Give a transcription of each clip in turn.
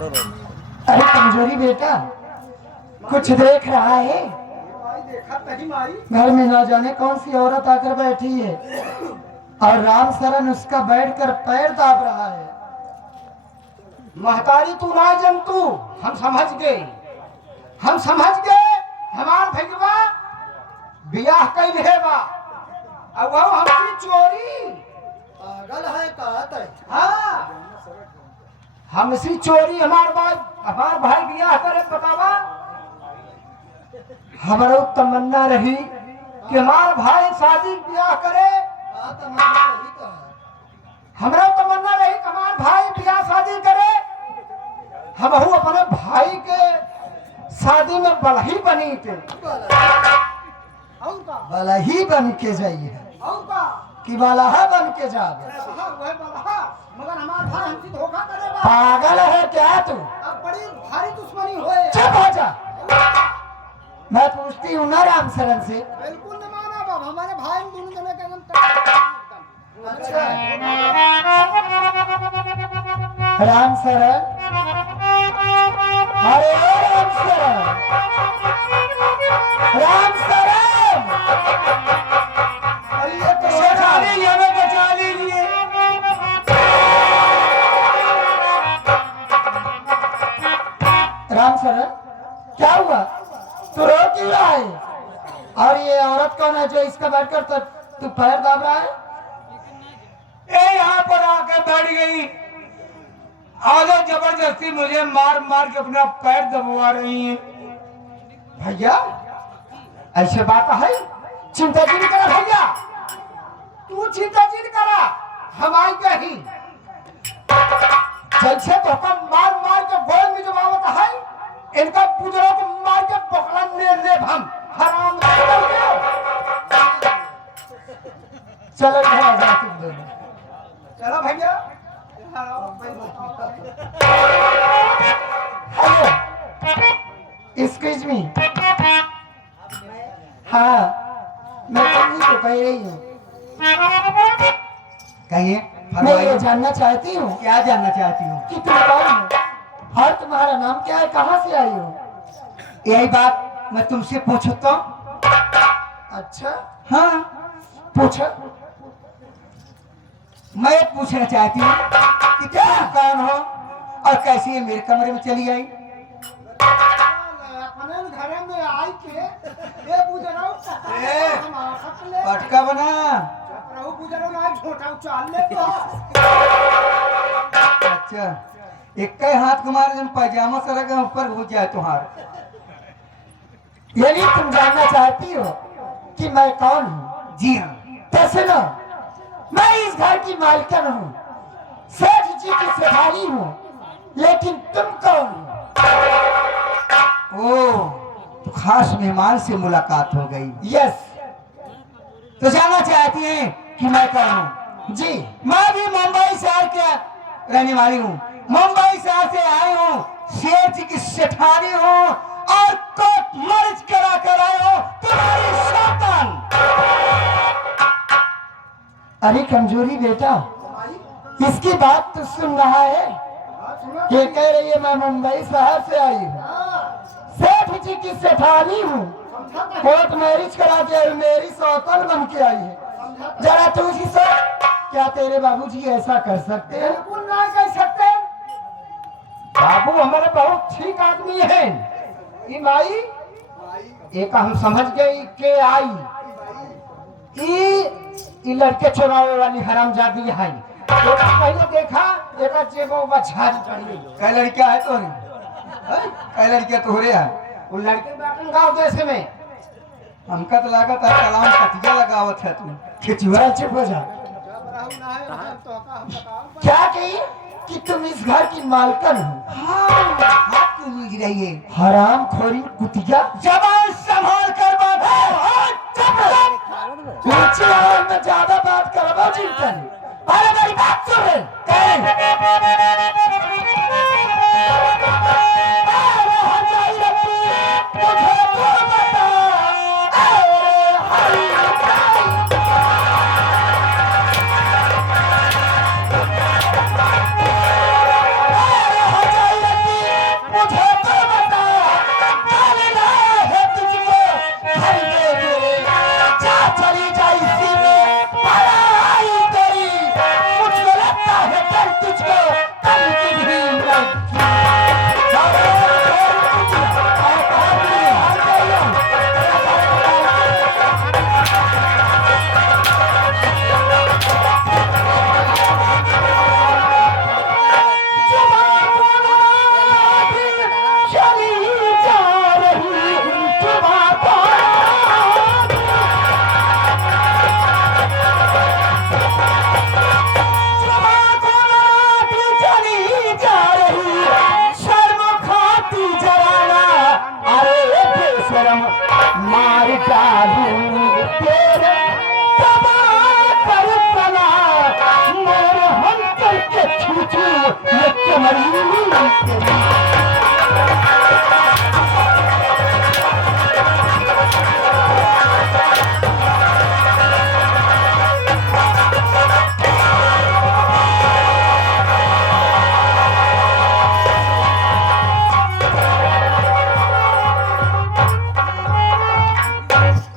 अरे कमजोरी बेटा, कुछ देख रहा है? घर में ना जाने कौन सी औरत आकर बैठी है और राम सरन उसका बैठकर पैर दाब रहा है। महतारी तू ना जंतु, हम समझ गए, हम समझ गए। हमार भैया बियाह कैल है बा, अब वो हमसे चोरी पागल है कहत है। हाँ, हमसे चोरी हमार भाई बियाह करे। बतावा, हमारा तमन्ना रही कि हमार भाई शादी ब्याह करे। हमारा तमन्ना रही कि हमार भाई ब्याह शादी करे। हम अपने भाई के शादी में बलही बनी थे। बलही बन के जाइए कि बलहा बन के जावे? मगर हमार भाई हमसे धोखा करेगा। पागल है क्या तू? अब बड़ी भारी दुश्मनी होए। चुप हो जा। मैं पूछती हूँ ना राम सरन से। बिल्कुल न माना बाब, हमारे भाई दोनों जने के अच्छा, राम सरन, अरे राम सरन, राम सरन, अरे ये तो शेखानी हमें बचा लीजिए। राम सरन, क्या हुआ? तू रो क्यों रहा है? और ये औरत कौन है जो इसका बैठकर तू पैर दाब रहा है? ये यहाँ पर आकर बैठ गई और जबरदस्ती मुझे मार मार के अपना पैर दबवा रही है। भैया ऐसे बात है, चिंता जी नहीं करा भैया, तू चिंता जी नहीं करा, हम आई कहीं जैसे तो मार मार के गोल में जमावत है, इनका बुजुर्गों को मार के पकड़ने ले हम हराम। चलो घर आ जाओ तुम दोनों। चलो भैया। Hello, excuse me. हाँ, मैं तुम्ही को कह रही हूँ। कहिए, मैं ये जानना चाहती हूँ क्या जानना चाहती हूँ? कि तुम कौन हो और तुम्हारा नाम क्या है, कहाँ से आई हो? यही बात मैं तुमसे पूछूं तो? अच्छा, हाँ, पूछो। मैं पूछना चाहती हूँ कि तुम कौन हो और कैसे ये मेरे कमरे में चली आई? अपने घर में आई के ये बुजराऊ पटका बना अच्छा, एक हाथ तुम्हारे जन पैजामा सर के ऊपर घुस जाए तुम्हारे। यदि तुम जानना चाहती हो कि मैं कौन हूँ? जी हाँ। तो सुनो, मैं इस घर की मालकिन हूँ, सेठ जी की सेठानी हूँ, लेकिन तुम कौन हो? ओ, तो खास मेहमान से मुलाकात हो गई। यस। तो जानना चाहती हैं कि मैं कौन हूँ? जी, मैं भी मुंबई शहर के रहने वाली हूँ, मुंबई शहर से आई हूँ, सेठ जी की सेठानी हूँ और कोर्ट मैरिज करा कर आई हूँ तुम्हारी सौतन। अरे कमजोरी बेटा, इसकी बात तो सुन रहा है? ये कह रही है मैं मुंबई शहर से आई हूँ, सेठ जी की सेठानी हूँ, कोर्ट मैरिज करा के मेरी सौतन बन के आई है। जरा तू ही सोच, क्या तेरे बाबूजी ऐसा कर सकते हैं? बिल्कुल नहीं कर सकते। बाबू हमारे बहुत ठीक आदमी है। ये माई एक हम समझ गए के आई ये लड़के चुरावे वाली हरामजादी है। तो पहले देखा एक जेबो बछाज चढ़ी। क्या लड़का है तो क्या लड़का तो हो रहा है? वो लड़के बाटन गांव जैसे में हमका तो लागत है कलाम कटिया लगावत है। तू खिचुआ चुप हो जा। क्या कही कि तुम इस घर की मालकन हो? हाँ, हाथ क्यों मीज रही है? हराम खोरी कुतिया, जबान संभाल कर बात है। नीचे आवाज में ज्यादा बात करो चिंतन। अरे मेरी बात सुन।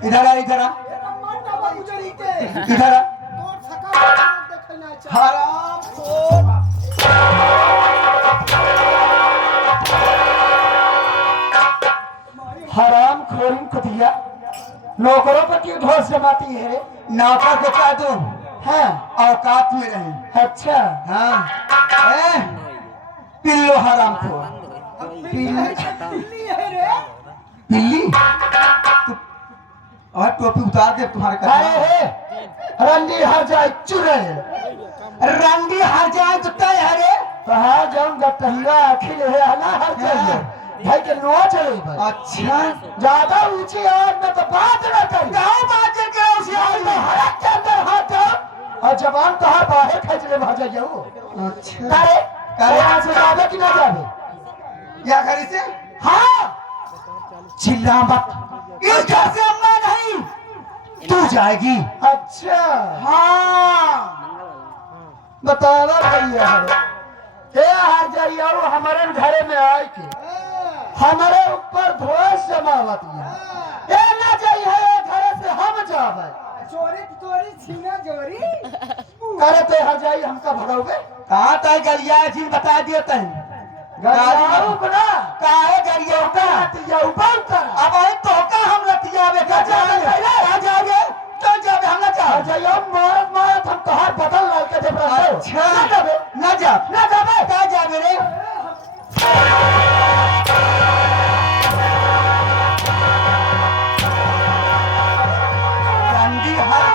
इधर आ, इधर आ, इधर आ। हराम खोर। हराम खोरी कुतिया नौकरों पर क्यों धोस जमाती है रे? नौकर को कह दो हाँ औकात में रहे। अच्छा हाँ ए, पिल्लो हराम खोर। पिल्ली तू- और टोपी उतार दे तुम्हारे अरे कहा हे रंडी हर जाए चुरे रंडी हर जाए तो तय है रे। कहा जाऊंगा तहिया अखिल है हला हर जाइए भाई के नो चले भाई। अच्छा ज्यादा ऊंची आवाज में तो बात न कर गाँव बाजे के उसे आवाज में हड़क के अंदर हाथ दो और जबान तो हर बाहर खींच ले भाजा जाओ। अच्छा करे करे यहाँ से जावे कि ना जावे? क्या करी से हाँ चिल्ला मत। इस घर से अम्मा नहीं तू जाएगी। अच्छा हाँ बतावा भैया ये हार जाइए हमारे घरे में आए के हमारे ऊपर धोस जमावत ये ना जाइए घरे से हम जावे करे ते हर जाइए हमका भगाओगे कहाँ तय गरिया जी बता दिया तय गाड़ी बना काहे गरिया का या ऊपर कर अब आई तो का हम लतियावे का जावे तो जावे हम ना हर जाइए मारत मारत हम तोहार बदल लाल के जब रहे अच्छा ना जावे ना जा ना जावे का जावे रे रंडी हर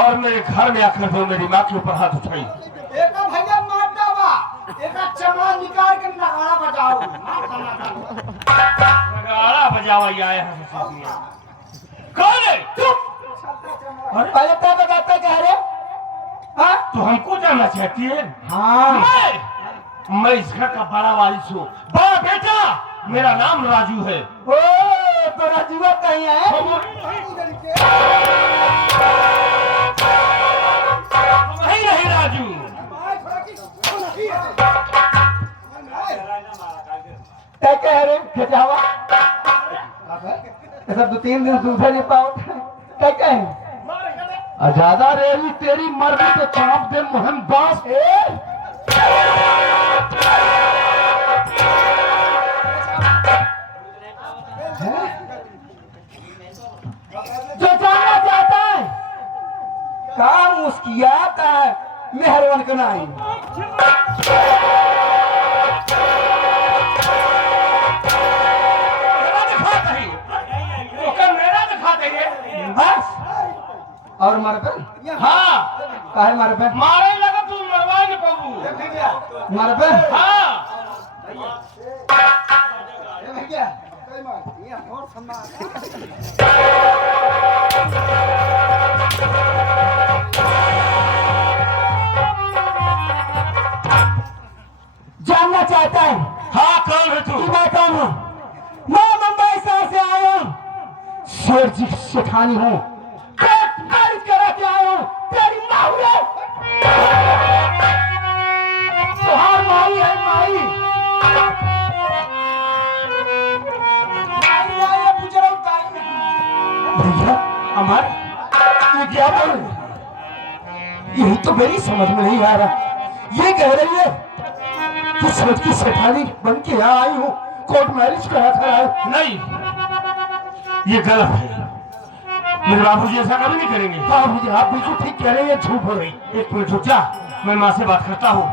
और मेरे घर में आकर तो मेरी माँ के ऊपर हाथ उठाई। एक भैया मार दावा एक चमड़ा निकाल के नगाड़ा बजाओ नगाड़ा बजावा ये आया है कौन है? और पहले तो बताता क्या रे? हाँ तो हमको जानना चाहती है? हाँ मैं इस घर का बड़ा वारिस हूँ, बड़ा बेटा। मेरा नाम राजू है। ओ तो राजूआ कहीं है? वही नहीं राजू। क्या कह रहे क्या जावा ऐसा 2-3 दिन दूसरे नहीं पाओ क्या कहे ज्यादा रेली तेरी मर्जी तो चाप दे मुहिम बास। जो जानना चाहता है काम मुस्कियाता है मेहरबान कनाई मेरा दिखा दे बस और मारे पे हाँ काहे मारे पे मारे लगा तू मरवा नहीं पाबू। मारे पे हाँ जानना चाहता है हाँ कौन है तू? कि मैं कौन हूँ? मैं मुंबई शहर से आया हूँ शेर जी शिखानी हूँ करा के आया हूँ तेरी माहुरे सुहार माई है माई भैया अमर ये क्या बोल रहे? यही तो मेरी समझ में नहीं आ रहा। ये कह रही है कि सूरज की सेठानी बन के यहाँ आई हूँ, कोर्ट मैरिज करा कर आए। नहीं, ये गलत है। मेरे बाबूजी ऐसा कभी नहीं करेंगे। बाबूजी आप बिल्कुल ठीक कह रहे हैं, झूठ हो रही। एक मिनट रुक जा, मैं माँ से बात करता हूँ।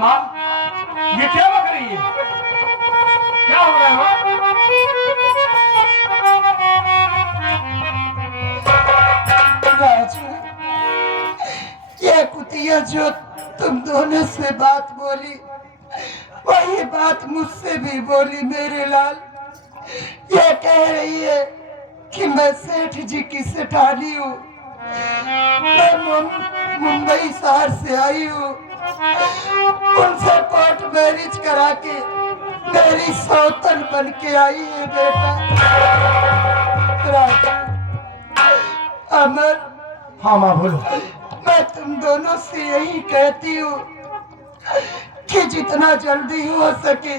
माँ, ये क्या बक रही है? क्या हो रहा है माँ? राजू, ये कुतिया जो तुम दोनों से बात बोली, वही बात मुझसे भी बोली मेरे लाल। ये कह रही है कि मैं सेठ जी की सेठानी हूँ, मैं मुंबई शहर से आई हूँ, उनसे कोर्ट मैरिज करा के मेरी सौतन बन के आई है बेटा। राजू, अमर, हाँ माँ बोलो। मैं तुम दोनों से यही कहती हूँ कि जितना जल्दी हो सके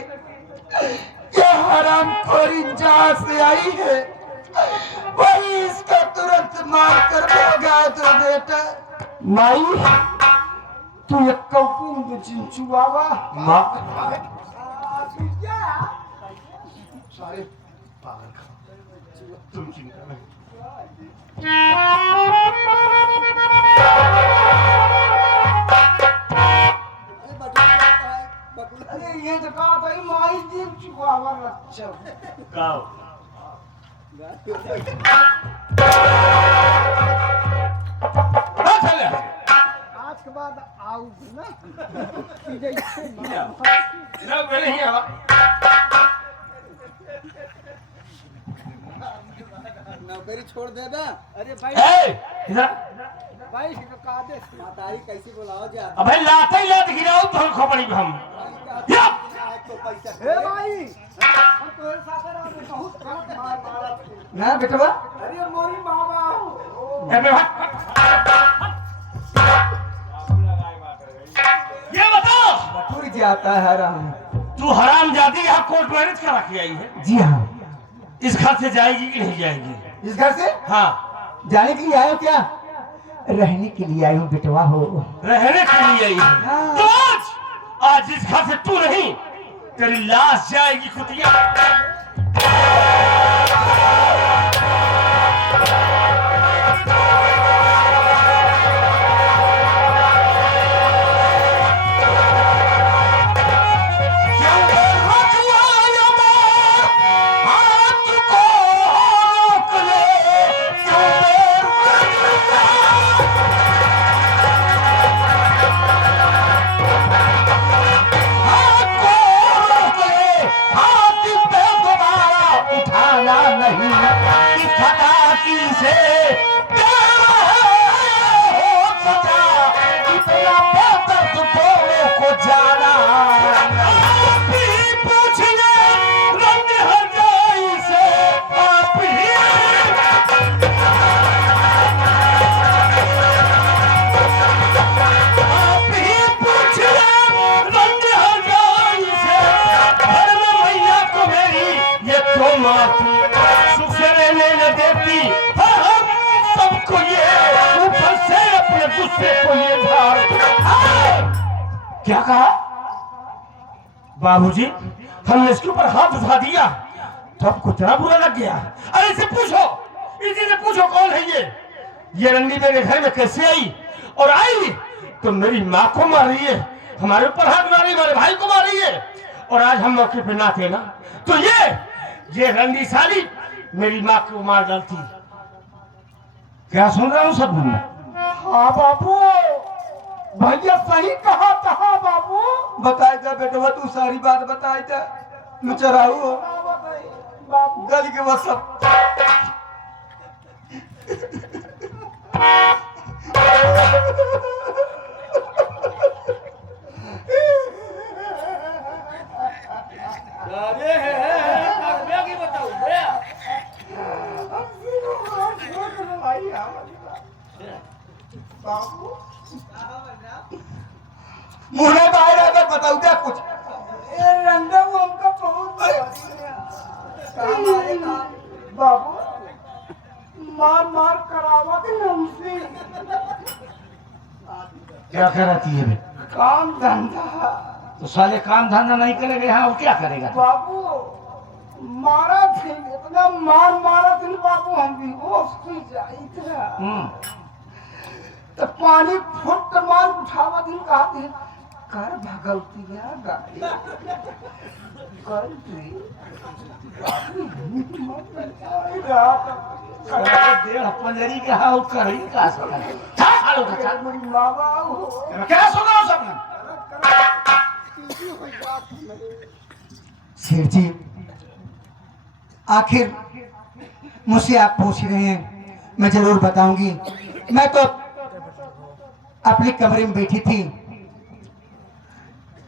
यह हरामखोरी जहाँ से आई है वही इसका तुरंत मार कर भगा दो बेटा। माई, तू एक कौकुन चिंचू बाबा माँ, सारे तुम चिंता नहीं। अरे ये तो कहा भाई माई दिन चुका अच्छा आज के बाद आओगे ना नौकरी छोड़ देगा। अरे भाई भाई कहा दे मातारी कैसी बुलाओ जा। अबे लाते ही लात गिराओ तो हम खोपड़ी हम तो पैसा हे भाई हम तोरे साथ रहो बहुत गलत मार मारा ना बेटवा। अरे मोरी बाबा ये बताओ, बटूर जाता है हराम। तू हराम जाती यहाँ कोर्ट मैरिज करा के आई है? जी हाँ। इस घर से जाएगी कि नहीं जाएगी? इस घर से हाँ। जाने के लिए आए हो क्या? रहने के लिए आई हूँ बेटवा हो। रहने के लिए आई है? हाँ। तो आज इस घर से तू नहीं, तेरी लाश जाएगी कुतिया। क्या कहा बाबूजी? हमने इसके ऊपर हाथ उठा दिया तो आपको इतना बुरा लग गया? अरे इसे पूछो, इसी से पूछो कौन है ये रंडी मेरे घर में कैसे आई? और आई तो मेरी माँ को मार रही है, हमारे ऊपर हाथ मार रही है, हमारे भाई को मार रही है। और आज हम मौके पे ना थे ना तो ये रंडी साली मेरी माँ को मार डालती। क्या सुन रहा हूँ सब? हाँ बाबू, भैया सही कहा था बाबू। बताए था बेटवा, तू सारी बात बताए था। लुचराऊ बाबू गल के वो सब मुझे बाहर आकर बताऊ क्या कुछ? रंगा हमका बहुत बाबू मार मार करावा के हमसे क्या कराती है बे? काम धंधा। तो साले काम धंधा नहीं करेगा यहाँ, और क्या करेगा? बाबू मारा थे, इतना मारा थे बाबू, हम भी होश पी जाई था। तो पानी फुट मार उठावा दिन कहते हैं कर भगवती गाड़ी कर दी डेढ़ पंजरी के हाउ करी का सका था सालो का चल मेरी मावा हो क्या सुना सब? शेर जी, आखिर मुझसे आप पूछ रहे हैं, मैं जरूर बताऊंगी। मैं तो अपने कमरे में बैठी थी,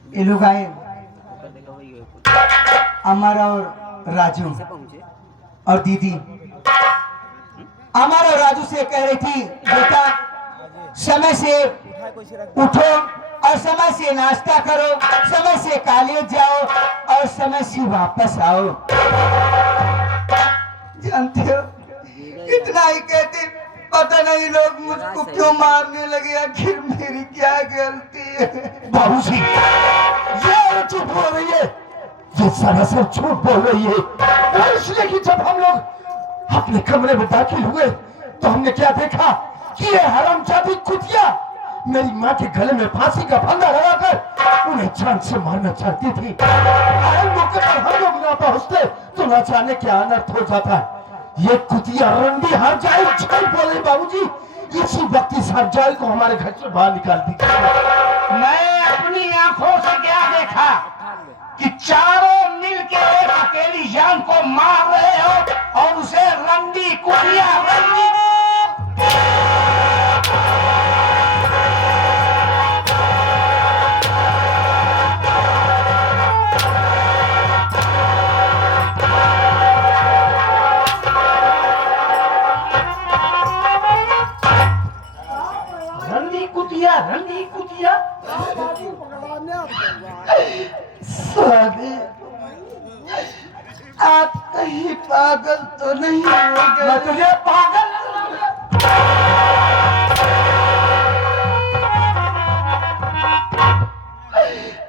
ये लोग आए, अमर और राजू और दीदी। अमर और राजू से कह रही थी बेटा समय से उठो और समय से नाश्ता करो, समय से कॉलेज जाओ और समय से वापस आओ। जानते हो इतना ही कहते, पता नहीं लोग मुझको क्यों मारने लगे, आखिर मेरी क्या गलती है? बाबूजी ये झूठ बोल रही है, ये सरासर झूठ बोल रही है। और इसलिए कि जब हम लोग अपने कमरे में दाखिल हुए तो हमने क्या देखा कि ये हरामजादी कुतिया मेरी माँ के गले में फांसी का फंदा लगाकर उन्हें जान से मारना चाहती थी। आए मौके पर हम लोग ना पहुंचते तो न जाने क्या अनर्थ हो जाता। ये कुतिया रंडी हर जाए झूठ बोल रही बाबूजी। इसी वक्त इस हर जाए को हमारे घर से बाहर निकाल दी। मैं अपनी आंखों से क्या देखा कि चारों मिलके एक अकेली जान को मार रहे हो और उसे रंडी कुतिया रंडी रंडी कुतिया साले, आप कहीं पागल तो नहीं हो गए? मैं तुझे पागल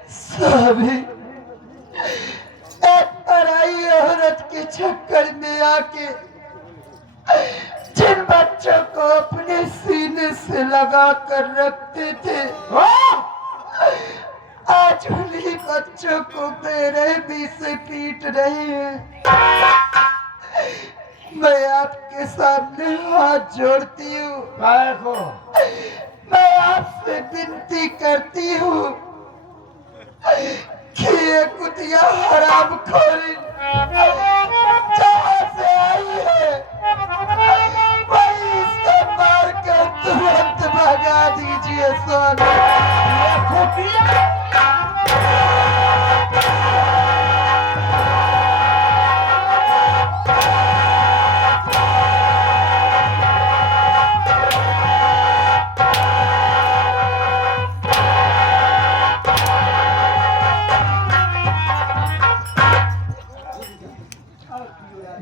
साले, एक पराई औरत के चक्कर में आके जिन बच्चों को अपने सीने से लगा कर रखते थे, आज उन्हीं बच्चों को बेरहमी से पीट रहे हैं। मैं आपके सामने हाथ जोड़ती हूँ, मैं आपसे विनती करती हूँ कि ये कुतिया हराम खोरी जहाँ से आई है वही इसको मार कर तुरंत भगा दीजिए। सोना ये कुतिया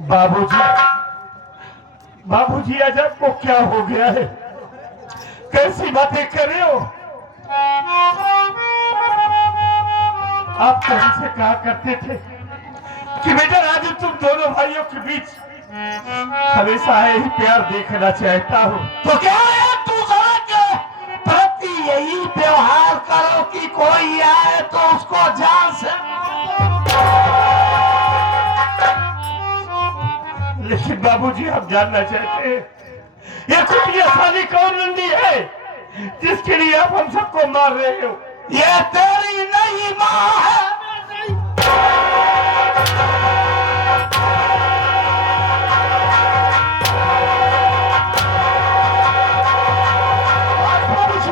बाबूजी, बाबूजी अजब को क्या हो गया है? कैसी बातें कर रहे हो? आप तो हमसे कहा करते थे कि बेटा राजू तुम दोनों भाइयों के बीच हमेशा ही प्यार देखना चाहता हूँ। तो क्या है तू के प्रति यही व्यवहार करो कि कोई आए तो उसको जान से। लेकिन बाबूजी आप जानना चाहते हैं ये कुतिया साली कौन रंडी है जिसके लिए आप हम सबको मार रहे हो? ये तेरी नई माँ है।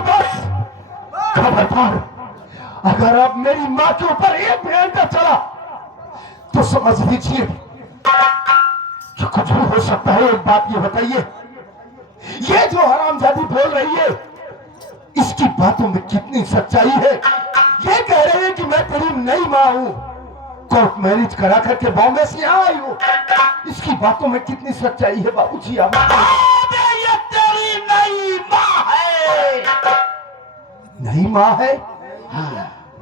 बस खबरदार, अगर अब मेरी माँ के ऊपर एक भी अंडा चला तो समझ लीजिए कि कुछ भी हो सकता है। एक बात ये बताइए, ये जो हरामजादी बोल रही है इसकी बातों में कितनी सच्चाई है? ये कह रहे हैं कि मैं तेरी नई माँ हूँ, कोर्ट मैरिज करा करके बॉम्बे से यहाँ आई हूँ। इसकी बातों में कितनी सच्चाई है बाबूजी? आप ये तेरी नई माँ है। नहीं माँ है?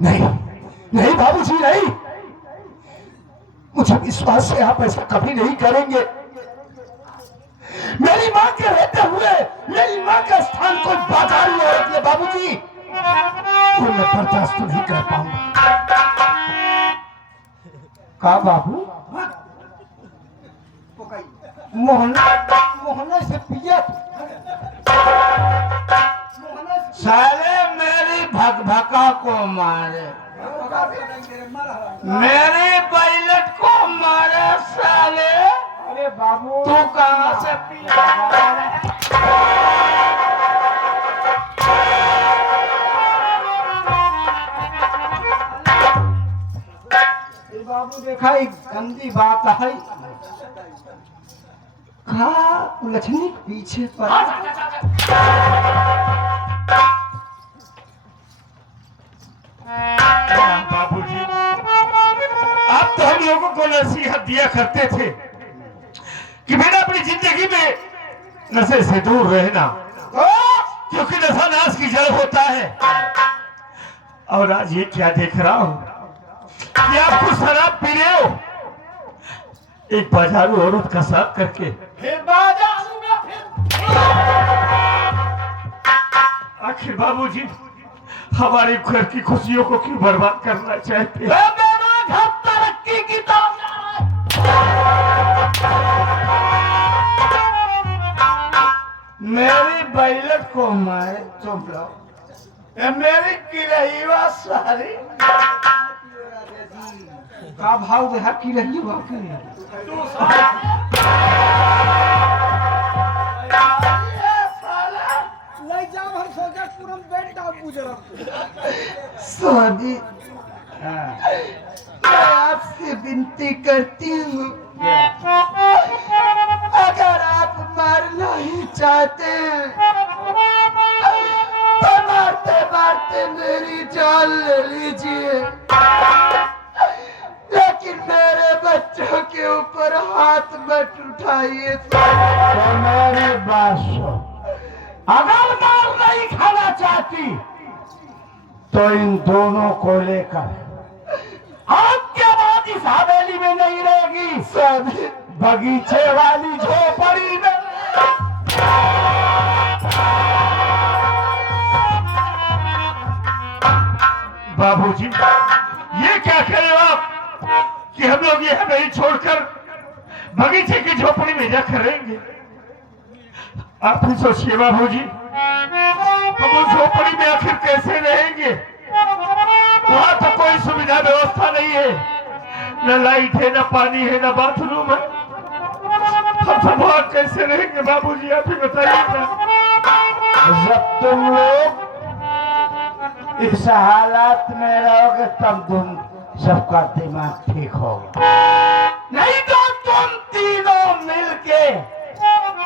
नहीं नहीं बाबूजी नहीं, मुझे विश्वास है आप ऐसा कभी नहीं करेंगे। मेरी माँ के रहते हुए मेरी माँ का स्थान कोई बाजारी औरत ले बाबूजी, वो मैं बर्दाश्त तो नहीं कर पाऊंगा। कहा बाबू? मोहना से पिया साले मेरी भकभका को मारे, मेरे पायलट को मारे साले। अरे बाबू तू कहाँ से पिया? बाबू देखा एक गंदी बात है, कहा उलझनी पीछे पर बाबूजी आप तो हम लोगों को नसीहत दिया करते थे कि बेटा अपनी जिंदगी में नशे से दूर रहना, क्योंकि नशा नाश की जड़ होता है। और आज ये क्या देख रहा हूं कि आप कुछ शराब पी रहे हो, एक बाजारू औरत का साथ करके। आखिर बाबूजी हमारी घर की खुशियों को क्यों बर्बाद करना चाहते हैं? तरक्की की मेरी पायलट को मारे चुप रहो, ये मेरी किरहिवा सारी का भाव देहा की रही बाकी स्वामी मैं आपसे विनती करती हूँ, अगर आप मारना ही चाहते हैं तो मारते मारते मेरी जान ले लीजिए, लेकिन मेरे बच्चों के ऊपर हाथ मत उठाइए। तो मेरी बात सुन, अगर मार नहीं खाना चाहती तो इन दोनों को लेकर आज के बाद इस हवेली में नहीं रहेगी, सब बगीचे वाली झोपड़ी में। बाबूजी ये क्या करे आप कि हम लोग ये हवेली छोड़कर बगीचे की झोपड़ी में जाकर रहेंगे? आप ही सोचिए बाबूजी, हम उस झोपड़ी में आखिर कैसे रहेंगे? वहां तो कोई सुविधा व्यवस्था नहीं है, न लाइट है, न पानी है, न बाथरूम है। हम सब वहां कैसे रहेंगे बाबूजी, आप ही बताइएगा। जब तुम लोग इस हालात में रहोगे तब तुम सबका दिमाग ठीक होगा, नहीं तो तुम तीनों मिलके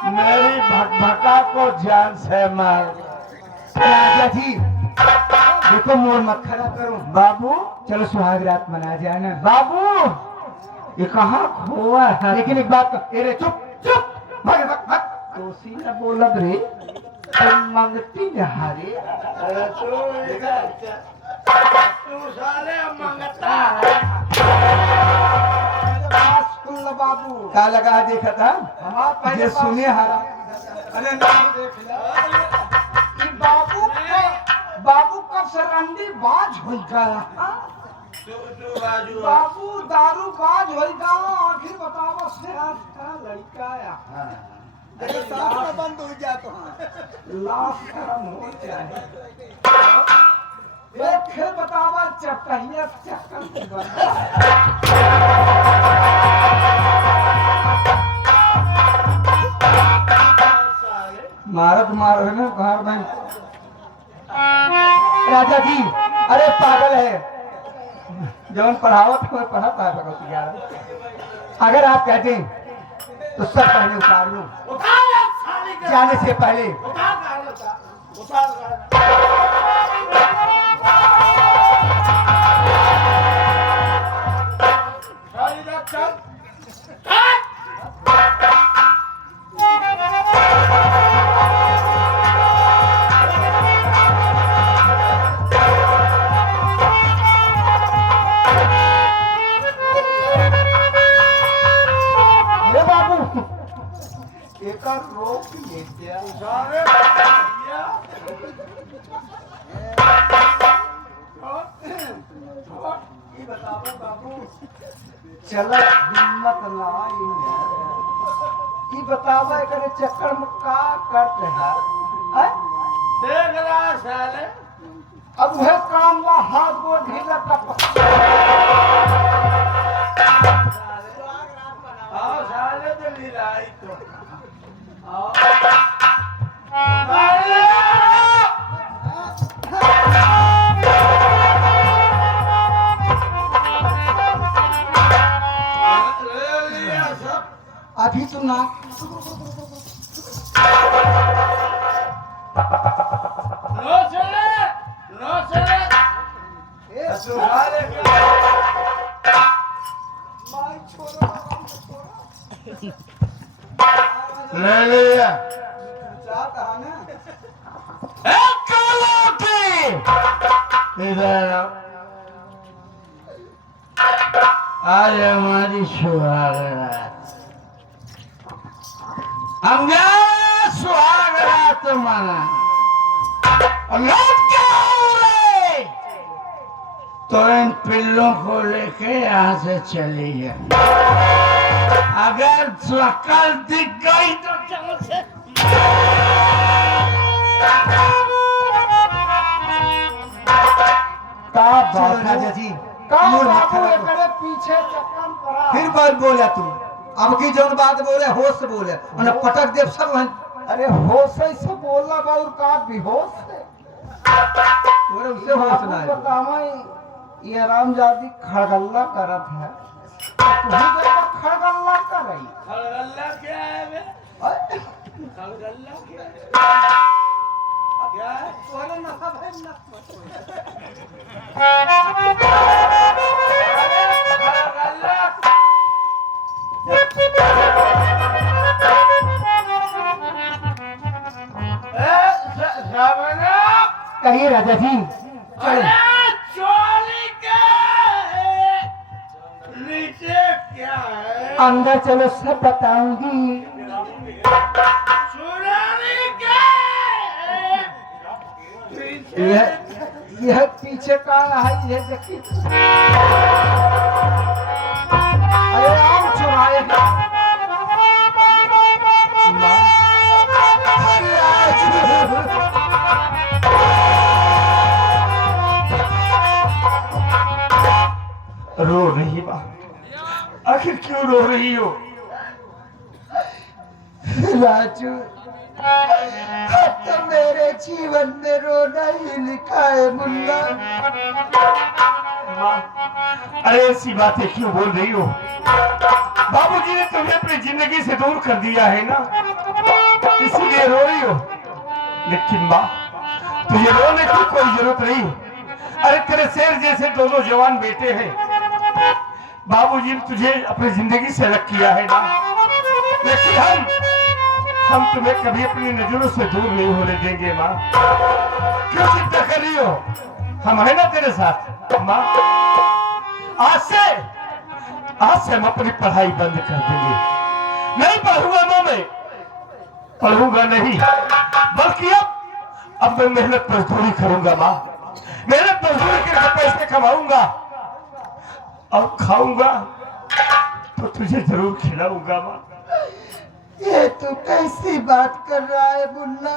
मेरी भकभका को जान से मार। राजा जी देखो मोर मत खड़ा करो बाबू चलो सुहाग रात मना जाए ना। बाबू ये कहाँ खोआ है? लेकिन एक बात अरे चुप चुप भाग भाग भाग कोसी न बोलब रे, तुम मंगती नहारे तू साले मंगता है। बाबू का लगा देखा था ये सुने हरा अरे नहीं देख कि बाबू कब से रंडी बाज हो गया, बाबू दारू बाज हो गया। आखिर बताओ से आज का लड़का बंद हो जाता लाश खत्म हो जाए। एक खेल बतावा चपहिया चक्कर मारत मार है ना घर में। राजा जी अरे पागल है जौन पढ़ावत को पढ़ा पाएगा यार। अगर आप कहते हैं तो सब पहले उतार लो जाने से पहले। चल हिम्मत ना ई बतावा करे चक्कर में का करते है देख रहा साले अब वह काम ला हाथ को ढीला टप आओ साले तो लीलाई तो अभी तुम ना नो चले ले लिया इधर आओ। आज हमारी सुहागरात हम गए सुहागरात माना लौट के आओ रे। तो इन पिल्लों को लेके यहाँ से चली गई। अगर शक्ल दिख गई तो चल से का बात राजा जी का बाबू एकरे पीछे चक्कर पड़ा फिर बात बोला तू अब की जौन बात बोले होश से बोले और पटक देव सब अरे होश से बोला बाबू का बेहोश से तोरे उससे होश ना है बतावा ये आरामजादी खड़गल्ला करत है तू ही खड़गल्ला कर रही खलगल्ला क्या है बे अरे, खलगल्ला क्या है क्या है तोरे ना भाई ना कहिए राजा जी अरे चोली के नीचे क्या है अंदर चलो सब बताऊंगी चुरानी के पीछे यह पीछे का है ये देखिए अरे आम चुराए रो रही बा आखिर क्यों रो रही हो राजू अब तो मेरे जीवन में रोना ही लिखा है मुन्ना अरे ऐसी बातें क्यों बोल रही हो बाबूजी ने तुम्हें अपनी जिंदगी से दूर कर दिया है ना इसीलिए रो रही हो लेकिन माँ तुझे रोने की कोई जरूरत नहीं अरे तेरे शेर जैसे दोनों जवान बेटे हैं बाबूजी ने तुझे अपनी जिंदगी से अलग किया है ना लेकिन हम तुम्हें कभी अपनी नजरों से दूर नहीं होने देंगे माँ क्यों चिंता कर रही हो हम है ना तेरे साथ माँ आज से हम अपनी पढ़ाई बंद कर देंगे नहीं पढ़ूंगा माँ मैं पढ़ूंगा नहीं बल्कि अब मैं मेहनत मजदूरी करूंगा माँ मेहनत मजदूरी करके पैसे कमाऊंगा और खाऊंगा तो तुझे जरूर खिलाऊंगा माँ ये तू कैसी बात कर रहा है मुन्ना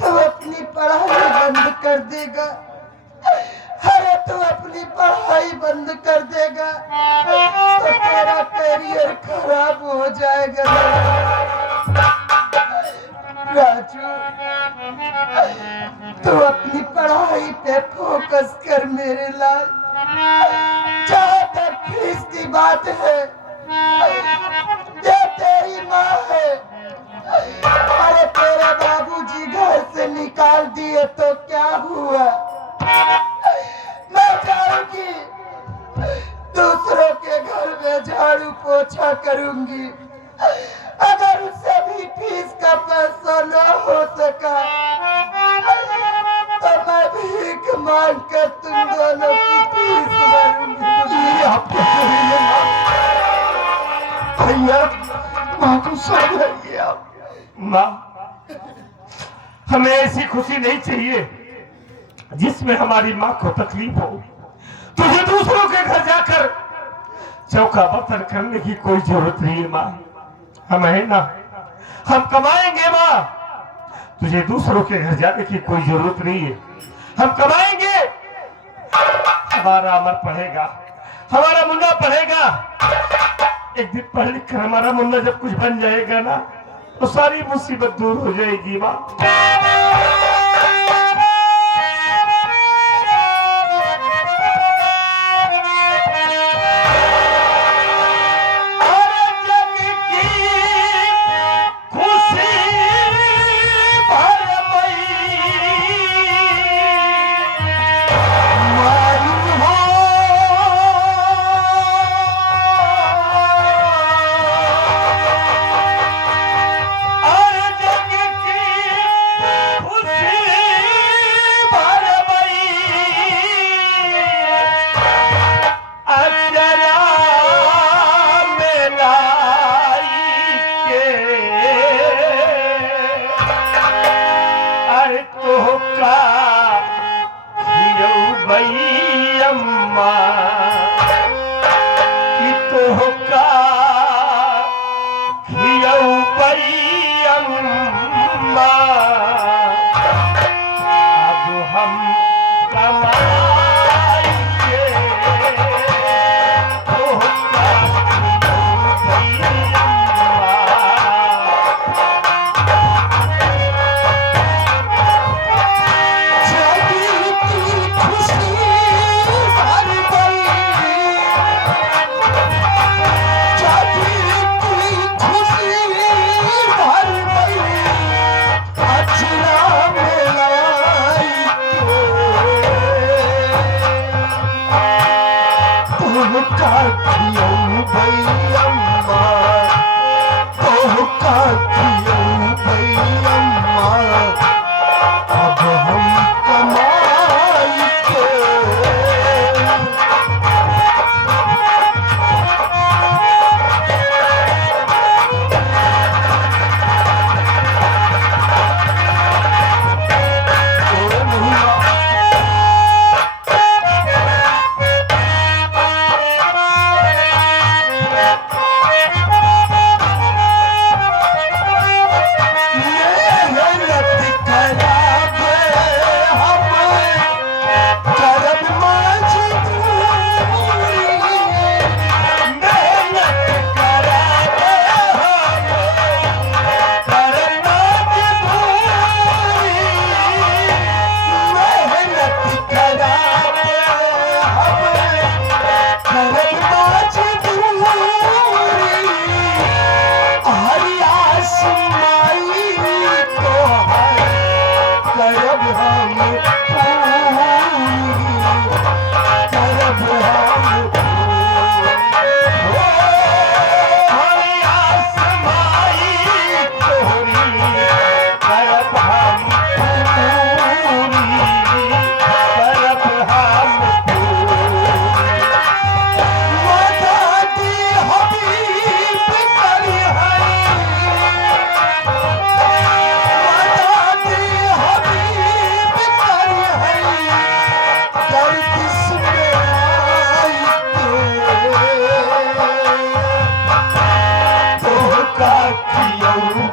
तू अपनी पढ़ाई बंद कर देगा अरे तू अपनी पढ़ाई बंद कर देगा तो तेरा करियर खराब हो जाएगा राजू तू अपनी पढ़ाई पे फोकस कर मेरे लाल जहाँ तक फीस की बात है ये तेरी माँ है अरे तेरे बाबूजी घर से निकाल दिए तो क्या हुआ मैं जाऊंगी दूसरों के घर में झाड़ू पोछा करूंगी अगर उससे भी फीस का पैसा न हो सका तो मैं भीख मांग कर तुम दोनों की फीस भरूंगी भैया माँ को समझाइए आप माँ हमें ऐसी खुशी नहीं चाहिए जिसमें हमारी माँ को तकलीफ हो। तुझे दूसरों के घर जाकर चौका बर्तन करने की कोई जरूरत नहीं है माँ। हम है ना, हम कमाएंगे माँ। तुझे दूसरों के घर जाने की कोई जरूरत नहीं है। हम कमाएंगे, हमारा अमर पढ़ेगा, हमारा मुन्ना पढ़ेगा। एक दिन पढ़ लिख कर हमारा मुन्ना जब कुछ बन जाएगा ना, तो सारी मुसीबत दूर हो जाएगी माँ। Yo